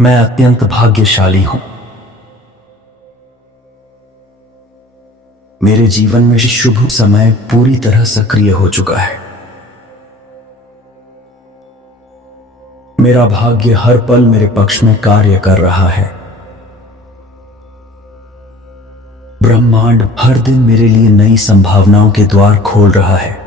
मैं अत्यंत भाग्यशाली हूं। मेरे जीवन में शुभ समय पूरी तरह सक्रिय हो चुका है। मेरा भाग्य हर पल मेरे पक्ष में कार्य कर रहा है। ब्रह्मांड हर दिन मेरे लिए नई संभावनाओं के द्वार खोल रहा है।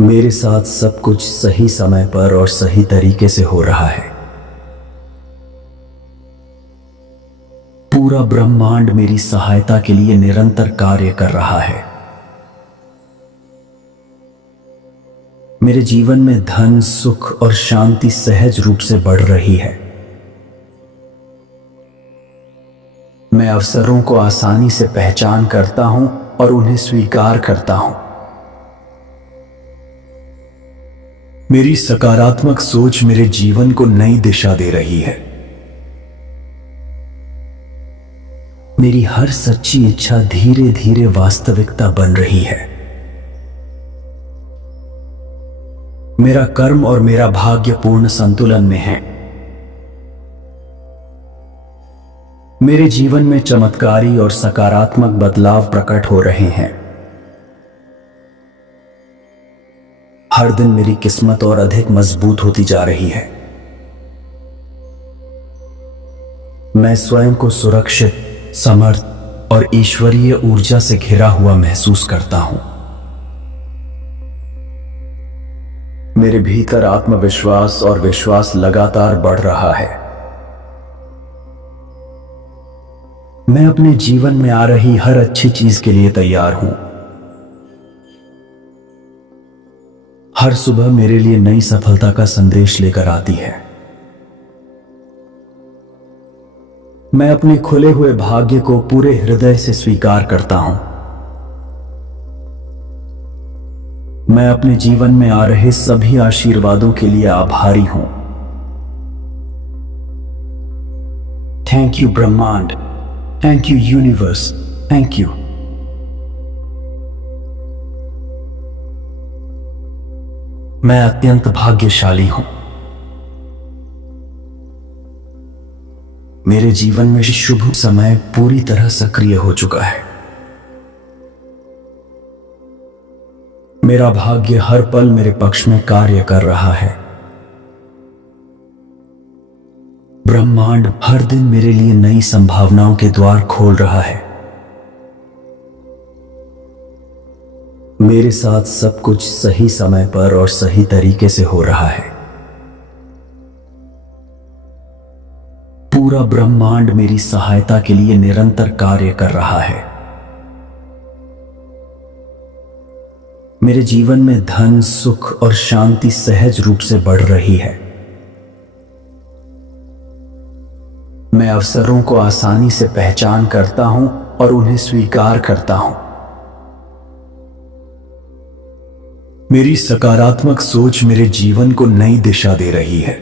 मेरे साथ सब कुछ सही समय पर और सही तरीके से हो रहा है। पूरा ब्रह्मांड मेरी सहायता के लिए निरंतर कार्य कर रहा है। मेरे जीवन में धन, सुख और शांति सहज रूप से बढ़ रही है। मैं अवसरों को आसानी से पहचान करता हूं और उन्हें स्वीकार करता हूं। मेरी सकारात्मक सोच मेरे जीवन को नई दिशा दे रही है। मेरी हर सच्ची इच्छा धीरे धीरे वास्तविकता बन रही है। मेरा कर्म और मेरा भाग्य पूर्ण संतुलन में है। मेरे जीवन में चमत्कारी और सकारात्मक बदलाव प्रकट हो रहे हैं। हर दिन मेरी किस्मत और अधिक मजबूत होती जा रही है। मैं स्वयं को सुरक्षित, समर्थ और ईश्वरीय ऊर्जा से घिरा हुआ महसूस करता हूं। मेरे भीतर आत्मविश्वास और विश्वास लगातार बढ़ रहा है। मैं अपने जीवन में आ रही हर अच्छी चीज के लिए तैयार हूं। हर सुबह मेरे लिए नई सफलता का संदेश लेकर आती है। मैं अपने खुले हुए भाग्य को पूरे हृदय से स्वीकार करता हूं। मैं अपने जीवन में आ रहे सभी आशीर्वादों के लिए आभारी हूं। थैंक यू ब्रह्मांड, thank you universe, thank you. मैं अत्यंत भाग्यशाली हूं। मेरे जीवन में शुभ समय पूरी तरह सक्रिय हो चुका है। मेरा भाग्य हर पल मेरे पक्ष में कार्य कर रहा है। ब्रह्मांड हर दिन मेरे लिए नई संभावनाओं के द्वार खोल रहा है। मेरे साथ सब कुछ सही समय पर और सही तरीके से हो रहा है। पूरा ब्रह्मांड मेरी सहायता के लिए निरंतर कार्य कर रहा है। मेरे जीवन में धन, सुख और शांति सहज रूप से बढ़ रही है। मैं अवसरों को आसानी से पहचान करता हूं और उन्हें स्वीकार करता हूं। मेरी सकारात्मक सोच मेरे जीवन को नई दिशा दे रही है।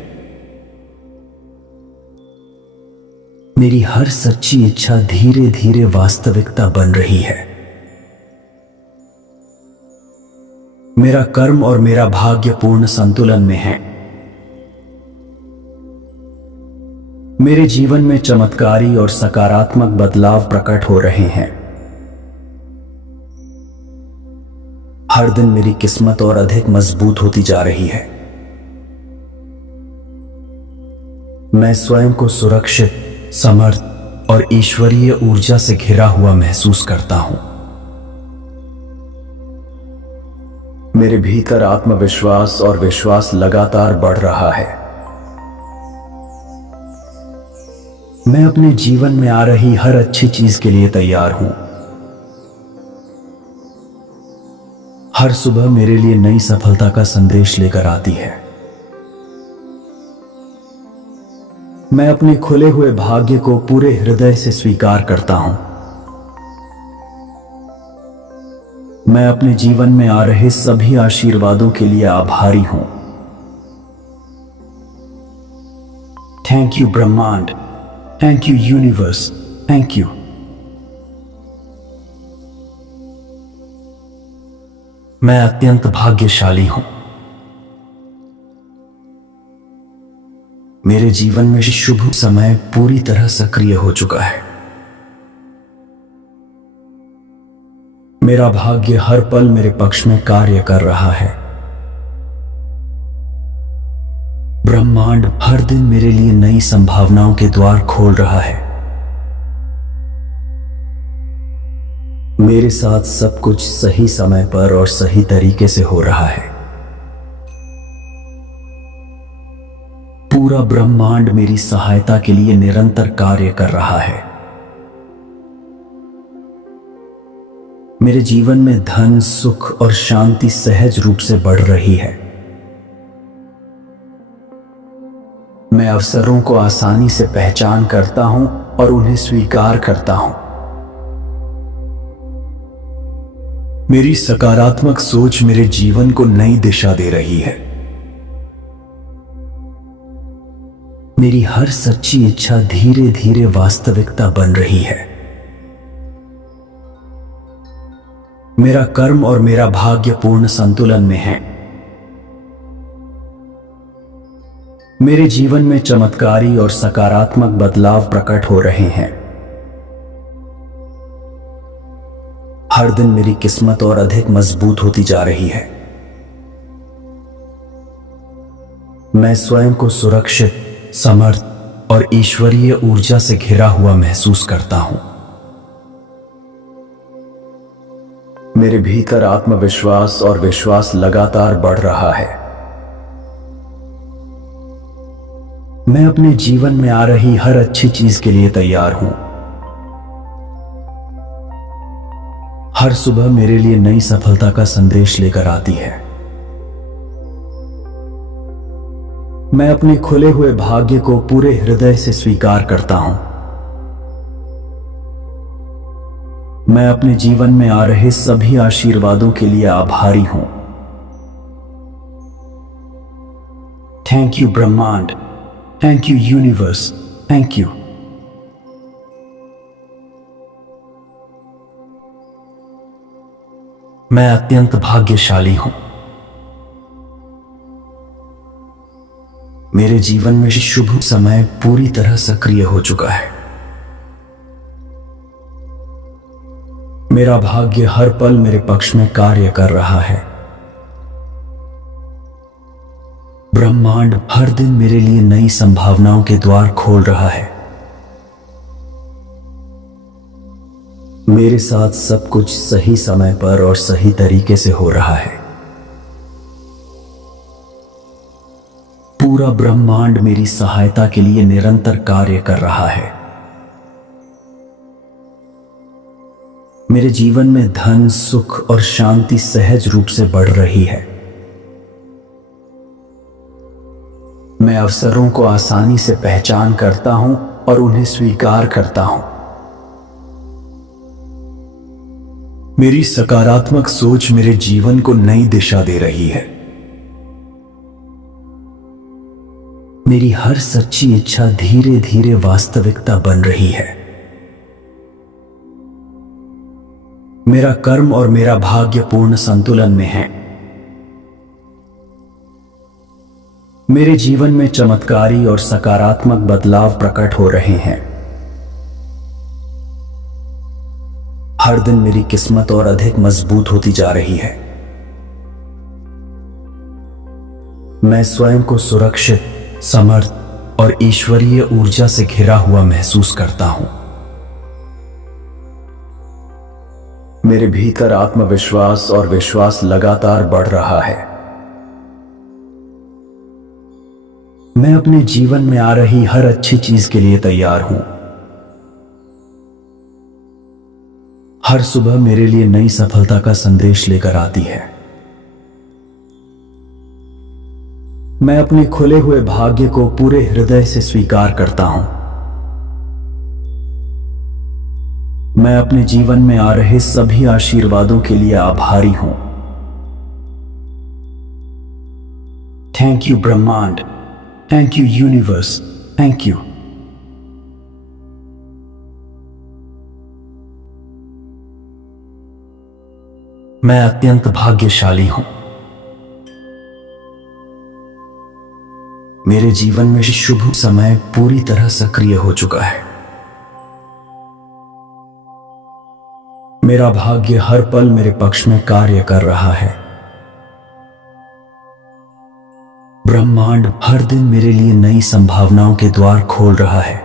मेरी हर सच्ची इच्छा धीरे धीरे वास्तविकता बन रही है। मेरा कर्म और मेरा भाग्य पूर्ण संतुलन में है। मेरे जीवन में चमत्कारी और सकारात्मक बदलाव प्रकट हो रहे हैं। हर दिन मेरी किस्मत और अधिक मजबूत होती जा रही है। मैं स्वयं को सुरक्षित, समर्थ और ईश्वरीय ऊर्जा से घिरा हुआ महसूस करता हूं। मेरे भीतर आत्मविश्वास और विश्वास लगातार बढ़ रहा है। मैं अपने जीवन में आ रही हर अच्छी चीज के लिए तैयार हूं। हर सुबह मेरे लिए नई सफलता का संदेश लेकर आती है। मैं अपने खुले हुए भाग्य को पूरे हृदय से स्वीकार करता हूं। मैं अपने जीवन में आ रहे सभी आशीर्वादों के लिए आभारी हूं। थैंक यू ब्रह्मांड, thank you universe, thank you. मैं अत्यंत भाग्यशाली हूं। मेरे जीवन में शुभ समय पूरी तरह सक्रिय हो चुका है। मेरा भाग्य हर पल मेरे पक्ष में कार्य कर रहा है। ब्रह्मांड हर दिन मेरे लिए नई संभावनाओं के द्वार खोल रहा है। मेरे साथ सब कुछ सही समय पर और सही तरीके से हो रहा है। पूरा ब्रह्मांड मेरी सहायता के लिए निरंतर कार्य कर रहा है। मेरे जीवन में धन, सुख और शांति सहज रूप से बढ़ रही है। मैं अवसरों को आसानी से पहचान करता हूं और उन्हें स्वीकार करता हूं। मेरी सकारात्मक सोच मेरे जीवन को नई दिशा दे रही है। मेरी हर सच्ची इच्छा धीरे धीरे वास्तविकता बन रही है। मेरा कर्म और मेरा भाग्य पूर्ण संतुलन में है। मेरे जीवन में चमत्कारी और सकारात्मक बदलाव प्रकट हो रहे हैं। हर दिन मेरी किस्मत और अधिक मजबूत होती जा रही है। मैं स्वयं को सुरक्षित, समर्थ और ईश्वरीय ऊर्जा से घिरा हुआ महसूस करता हूं। मेरे भीतर आत्मविश्वास और विश्वास लगातार बढ़ रहा है। मैं अपने जीवन में आ रही हर अच्छी चीज के लिए तैयार हूं। हर सुबह मेरे लिए नई सफलता का संदेश लेकर आती है। मैं अपने खुले हुए भाग्य को पूरे हृदय से स्वीकार करता हूं। मैं अपने जीवन में आ रहे सभी आशीर्वादों के लिए आभारी हूं। थैंक यू ब्रह्मांड, thank you universe, thank you. मैं अत्यंत भाग्यशाली हूं। मेरे जीवन में शुभ समय पूरी तरह सक्रिय हो चुका है। मेरा भाग्य हर पल मेरे पक्ष में कार्य कर रहा है। ब्रह्मांड हर दिन मेरे लिए नई संभावनाओं के द्वार खोल रहा है। मेरे साथ सब कुछ सही समय पर और सही तरीके से हो रहा है। पूरा ब्रह्मांड मेरी सहायता के लिए निरंतर कार्य कर रहा है। मेरे जीवन में धन, सुख और शांति सहज रूप से बढ़ रही है। मैं अवसरों को आसानी से पहचान करता हूं और उन्हें स्वीकार करता हूं। मेरी सकारात्मक सोच मेरे जीवन को नई दिशा दे रही है। मेरी हर सच्ची इच्छा धीरे धीरे वास्तविकता बन रही है। मेरा कर्म और मेरा भाग्य पूर्ण संतुलन में है। मेरे जीवन में चमत्कारी और सकारात्मक बदलाव प्रकट हो रहे हैं। हर दिन मेरी किस्मत और अधिक मजबूत होती जा रही है। मैं स्वयं को सुरक्षित, समर्थ और ईश्वरीय ऊर्जा से घिरा हुआ महसूस करता हूं। मेरे भीतर आत्मविश्वास और विश्वास लगातार बढ़ रहा है। मैं अपने जीवन में आ रही हर अच्छी चीज के लिए तैयार हूं। हर सुबह मेरे लिए नई सफलता का संदेश लेकर आती है। मैं अपने खुले हुए भाग्य को पूरे हृदय से स्वीकार करता हूं। मैं अपने जीवन में आ रहे सभी आशीर्वादों के लिए आभारी हूं। थैंक यू ब्रह्मांड, thank you universe, thank you. मैं अत्यंत भाग्यशाली हूं। मेरे जीवन में शुभ समय पूरी तरह सक्रिय हो चुका है। मेरा भाग्य हर पल मेरे पक्ष में कार्य कर रहा है। ब्रह्मांड हर दिन मेरे लिए नई संभावनाओं के द्वार खोल रहा है।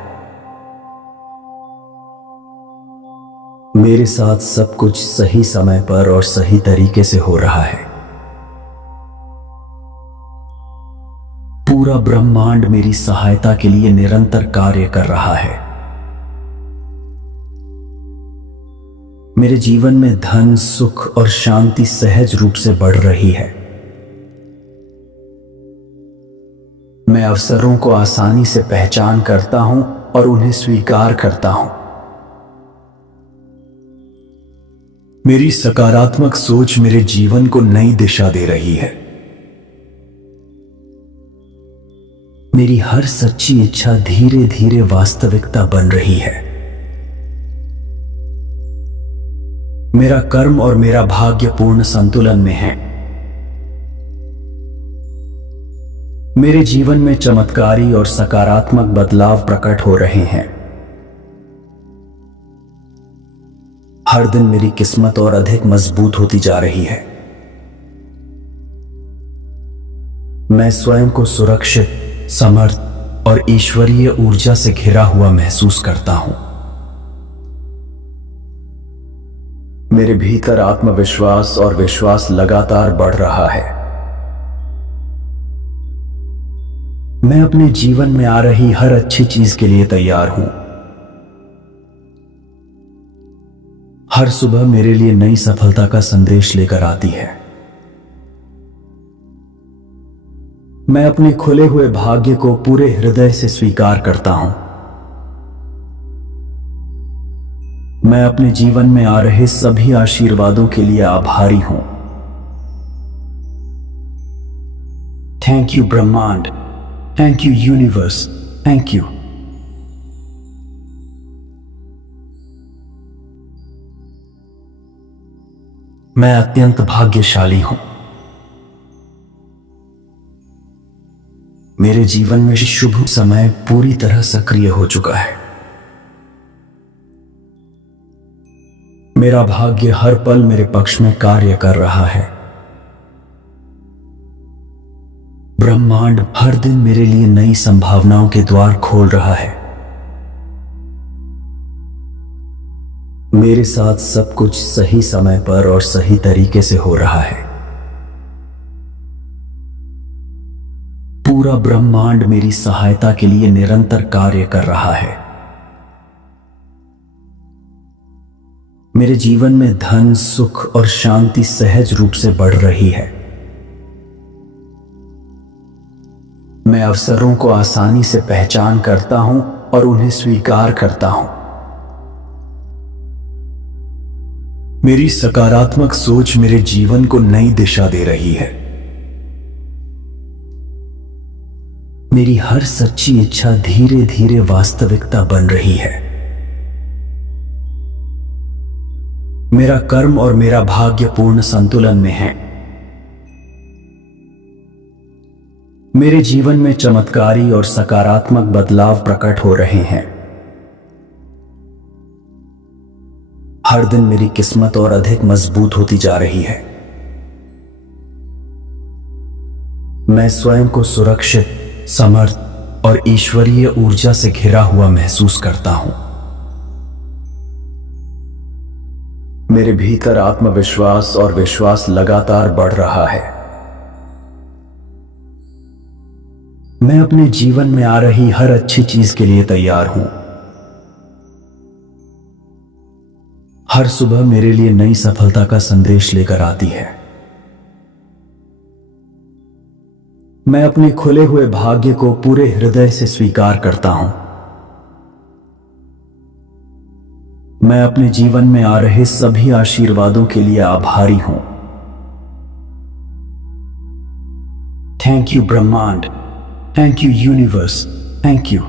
मेरे साथ सब कुछ सही समय पर और सही तरीके से हो रहा है। पूरा ब्रह्मांड मेरी सहायता के लिए निरंतर कार्य कर रहा है। मेरे जीवन में धन, सुख और शांति सहज रूप से बढ़ रही है। मैं अवसरों को आसानी से पहचान करता हूं और उन्हें स्वीकार करता हूं। मेरी सकारात्मक सोच मेरे जीवन को नई दिशा दे रही है। मेरी हर सच्ची इच्छा धीरे धीरे वास्तविकता बन रही है। मेरा कर्म और मेरा भाग्य पूर्ण संतुलन में है। मेरे जीवन में चमत्कारी और सकारात्मक बदलाव प्रकट हो रहे हैं। हर दिन मेरी किस्मत और अधिक मजबूत होती जा रही है। मैं स्वयं को सुरक्षित, समर्थ और ईश्वरीय ऊर्जा से घिरा हुआ महसूस करता हूं। मेरे भीतर आत्मविश्वास और विश्वास लगातार बढ़ रहा है। मैं अपने जीवन में आ रही हर अच्छी चीज के लिए तैयार हूं। हर सुबह मेरे लिए नई सफलता का संदेश लेकर आती है। मैं अपने खुले हुए भाग्य को पूरे हृदय से स्वीकार करता हूं। मैं अपने जीवन में आ रहे सभी आशीर्वादों के लिए आभारी हूं। थैंक यू ब्रह्मांड, thank you universe, thank you. मैं अत्यंत भाग्यशाली हूं। मेरे जीवन में शुभ समय पूरी तरह सक्रिय हो चुका है। मेरा भाग्य हर पल मेरे पक्ष में कार्य कर रहा है। ब्रह्मांड हर दिन मेरे लिए नई संभावनाओं के द्वार खोल रहा है। मेरे साथ सब कुछ सही समय पर और सही तरीके से हो रहा है। पूरा ब्रह्मांड मेरी सहायता के लिए निरंतर कार्य कर रहा है। मेरे जीवन में धन, सुख और शांति सहज रूप से बढ़ रही है। मैं अवसरों को आसानी से पहचान करता हूं और उन्हें स्वीकार करता हूं। मेरी सकारात्मक सोच मेरे जीवन को नई दिशा दे रही है। मेरी हर सच्ची इच्छा धीरे धीरे वास्तविकता बन रही है। मेरा कर्म और मेरा भाग्य पूर्ण संतुलन में है। मेरे जीवन में चमत्कारी और सकारात्मक बदलाव प्रकट हो रहे हैं। हर दिन मेरी किस्मत और अधिक मजबूत होती जा रही है। मैं स्वयं को सुरक्षित, समर्थ और ईश्वरीय ऊर्जा से घिरा हुआ महसूस करता हूं। मेरे भीतर आत्मविश्वास और विश्वास लगातार बढ़ रहा है। मैं अपने जीवन में आ रही हर अच्छी चीज के लिए तैयार हूं। हर सुबह मेरे लिए नई सफलता का संदेश लेकर आती है। मैं अपने खुले हुए भाग्य को पूरे हृदय से स्वीकार करता हूं। मैं अपने जीवन में आ रहे सभी आशीर्वादों के लिए आभारी हूं। थैंक यू ब्रह्मांड, thank you universe, thank you.